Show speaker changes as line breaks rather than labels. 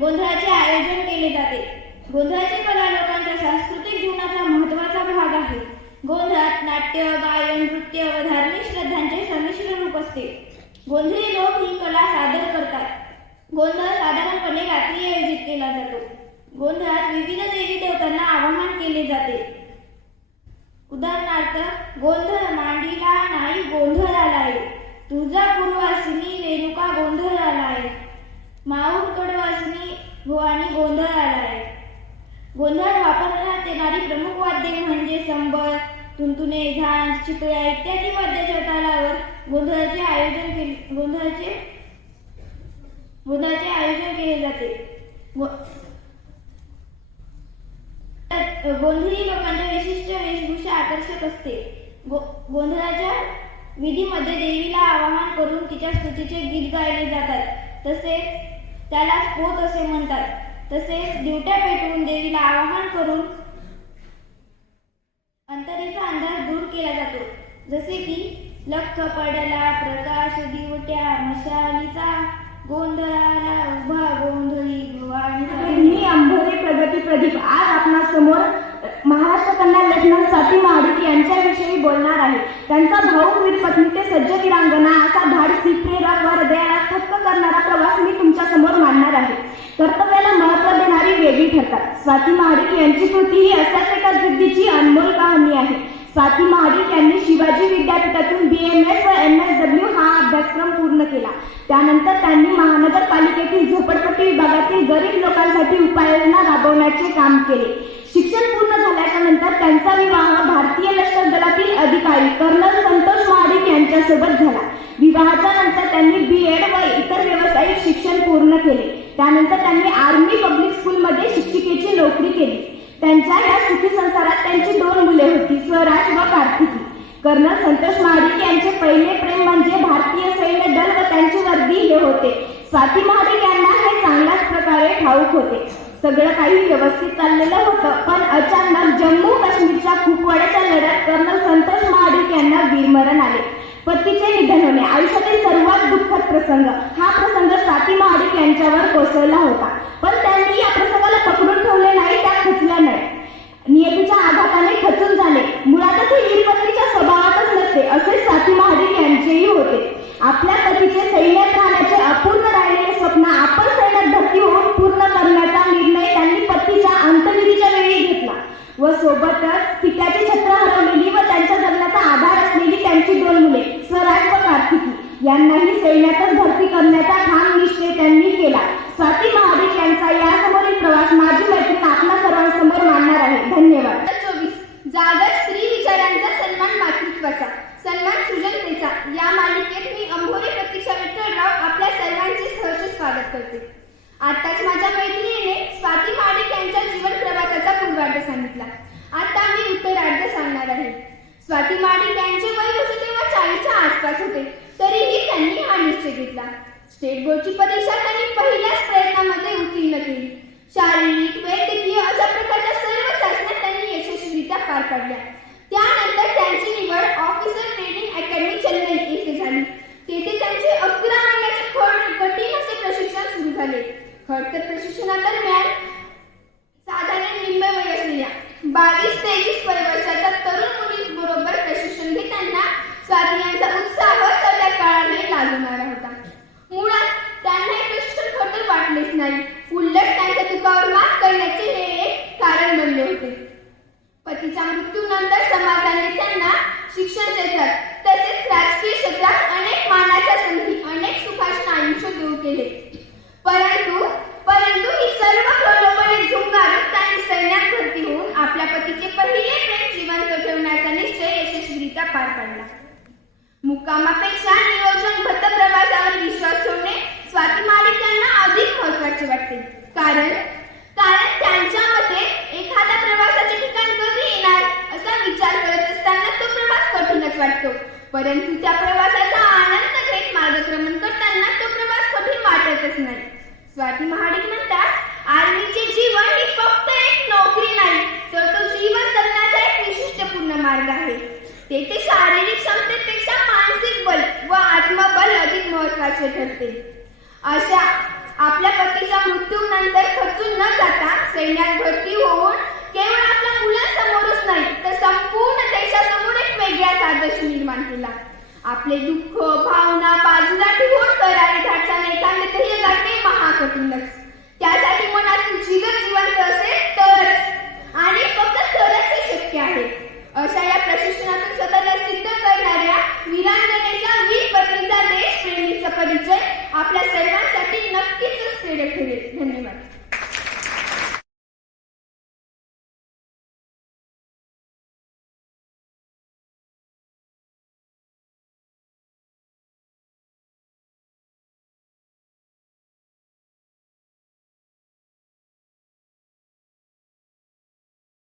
गोंधळाचे आयोजन केले जाते. गोंधळाची कला लोकांच्या सांस्कृतिक जीवनाचा महत्त्वाचा भाग आहे. गोंधळात नाट्य गायन नृत्य व धार्मिक श्रद्धांचे संमिश्र रूप असते गोंधळी लोक ही कला सादर करतात. गोंधळ साधारणपणे रात्री आयोजित केला जातो. गोंधळात विविध देवी देवतांना आवाहन केले जाते. उदाहरणार्थ गोंधळ मांडीला नाही गोंधळ आहे. तुझा पूर्वासिनी रेणुका माऊर कडवासिनी आणि गोंधळ आहे गोंधळ वापरण्यात येणारी प्रमुख वाद्ये म्हणजे संबळ तुंतुने झांज चिपळ्या इत्यादी वाद्याच्या तालावर गोंधळाचे आयोजन केले गोंधळाचे गोंधळाचे आयोजन केले जाते. गोंधळी लोकांच्या विशिष्ट वेशभूषा आकर्षक असते. गो गोंधळाच्या विधीमध्ये देवीला आवाहन करून तिच्या स्तुतीचे गीत गायले जातात. तसेच त्याला पोत असे म्हणतात. तसेच दिवट्या पेटवून देवीला आवाहन करून अंतरेचा अंधार दूर केला जातो. जसे की लख पडला प्रकाश दिवट्या मशालीचा गोंधळाला उभा गोंधळी भवानी
अंभोरे प्रगती प्रदीप आज आपणा समोर महाराष्ट्र कन्या लेखनाथ स्वाती महाडिक यांच्याविषयी बोलणार आहे. त्यांचा भाऊ वीर पत्नी ते सज्ज वीरांगना असा धाडसी प्रेरक व हृदयाला थक्क करणारा प्रवास मी तुमच्यासमोर मांडणार आहे. कर्तव्याला महत्त्व देणारी वेगळी ठरतात. स्वाती महाडिक यांची कृती ही असाच एका जिद्दीची अनमोल कहाणी आहे. स्वाती महाडिक यांनी शिवाजी विद्यापीठातून बी एम एस व एम एस डब्ल्यू हा अभ्यासक्रम पूर्ण केला. त्यानंतर त्यांनी महानगरपालिकेतील झोपडपट्टी विभागातील गरीब लोकांसाठी उपाययोजना राबवण्याचे काम केले. शिक्षण पूर्ण नंतर त्यांचा विवाह भारतीय लष्कर दलातील अधिकारी कर्नल संतोष महाडिक यांच्यासोबत झाला. विवाहाच्या नंतर त्यांनी बी एड व इतर व्यावसायिक शिक्षण पूर्ण केले. त्यानंतर त्यांनी आर्मी पब्लिक स्कूलमध्ये शिक्षिकेची नोकरी केली. त्यांच्या या सुखी संसारात त्यांची दोन मुले होती स्वराज व कार्तिकी. कर्नल संतोष महाडिक यांचे पहिले प्रेम म्हणजे भारतीय सैन्य दल व त्यांची वर्दी हे होते. स्वाती महाडिक यांना हे चांगल्याच प्रकारे ठाऊक होते. सगळं काही व्यवस्थित चाललेलं होतं. पण अचानक जम्मू काश्मीरच्या कुपवाड्याच्या लढ्यात कर्नल संतोष महाडिक यांना वीरमरण आले. पतीचे निधन होणे आयुष्यातील सर्वात दुःखद प्रसंग. हा प्रसंग स्वाती महाडिक यांच्यावर कोसळला होता. पण त्यांनी या प्रसंगाला पकडून ठेवले नाही त्या खचल्या नाही. नियतीच्या आघाताने खचून झाले. मुळातच हे वीरपत्नीच्या स्वभावातच नसते असे स्वाती महाडिक यांचेही होते. आपल्या पतीचे सैन्यात सोबतच पित्याची छत्र हरवलेली व त्यांच्या जगण्याचा आधार असलेली त्यांची दोन मुले स्वराज व कार्तिकी. यांनाही सैन्यातच भरती करण्याचा ठाम निश्चय त्यांनी केला. स्वाती महाडिक यांचा यासमोरील प्रवास माझी मैत्रीण आपल्या सर्वांसमोर मांडणार आहे. धन्यवाद.
चोवीस. जागर स्त्री विचारांचा सन्मान मातृत्वाचा. सन्मान सृजनतेचा. या मालिकेत मी अंभोरी प्रतीक्षा विठ्ठलराव आपल्या सर्वांचे सहर्ष स्वागत करते. आताच माझ्या मैत्रिणीने स्वाती माडिक यांच्या जीवन प्रवासाचा पूर्वार्ध सांगितला. आता मी उत्तरार्ध सांगणार आहे. स्वाती माडिक यांचे वय होते तेव्हा चाळीसच्या आसपास होते. तरीही त्यांनी हा निश्चय घेतला. स्टेट बोर्डची परीक्षा त्यांनी पहिल्याच प्रयत्नामध्ये उत्तीर्ण केली. शारीरिक वैद्यकीय अशा प्रकारच्या सर्व चाचण्या त्यांनी यशस्वीरित्या पार पाडल्या त्यानंतर त्यांची निवड ऑफिसर ट्रेनिंग अकॅडमी चेन्नई येथे झाली तेथे त्यांचे अकरा महिन्याचे खड कठीण असे प्रशिक्षण सुरू झाले तर प्रशिक्षणादरम्यान साधारण निम्म वय असलेल्या बावीस तेवीस वय वर्षाच्या तरुण मुलींबरोबर प्रशिक्षण घेताना स्वाती यांचा उत्साह सगळ्या काळाने लाजवणारा होता. मुळात वाटलेच नाही. उलट त्यांच्या दुखावर मात करण्याचे हे एक कारण बनले होते. पतीच्या मृत्यूनंतर समाजाने त्यांना शिक्षण क्षेत्रात तसेच राजकीय क्षेत्रात अनेक मानाच्या संधी अनेक सुखाचे आयुष्य देऊ केले. परंतु ही सर्व प्रलोभने झुंगारून त्यांनी सैन्यात भरती होऊन आपल्या पतीचे पहिले प्रेम जिवंत ठेवण्याचा निश्चय यशस्वीरित्या पार पाडला मुक्कामापेक्षा नियोजनबद्ध प्रवासावर विश्वास ठेवणे स्वाती मालिक यांना अधिक महत्त्वाचे वाटते. कारण कारण त्यांच्या मते एखाद्या प्रवासाचे ठिकाण कधी येणार असा विचार करत असताना तो प्रवास कठीणच वाटतो. परंतु त्या प्रवासाचा आनंद घेत मार्गक्रमण करताना तो प्रवास कठीण वाटतच नाही. स्वाती महाडिक म्हणतात आर्मीचे जीवन ही फक्त एक नोकरी नाही तर तो जीवन जगण्याचा एक विशिष्टपूर्ण मार्ग आहे. तेथे शारीरिक क्षमतेपेक्षा मानसिक बल व आत्मबल अधिक महत्त्वाचे ठरते. अशा आपल्या पतीच्या मृत्यूनंतर खचून न जाता सैन्यात भरती होऊन केवळ आपल्या मुलांसमोरच नाही तर संपूर्ण देशासमोर एक वेगळाच आदर्श निर्माण केला. आपले दुःख भावना बाजूला ठेवून करारे धाडसाने एखादे ध्येय गाठणे महाकठीणच. त्यासाठी मनातून जीवन जिवंत असेल तरच. आणि फक्त तरच हे शक्य आहे. अशा या प्रशिक्षणातून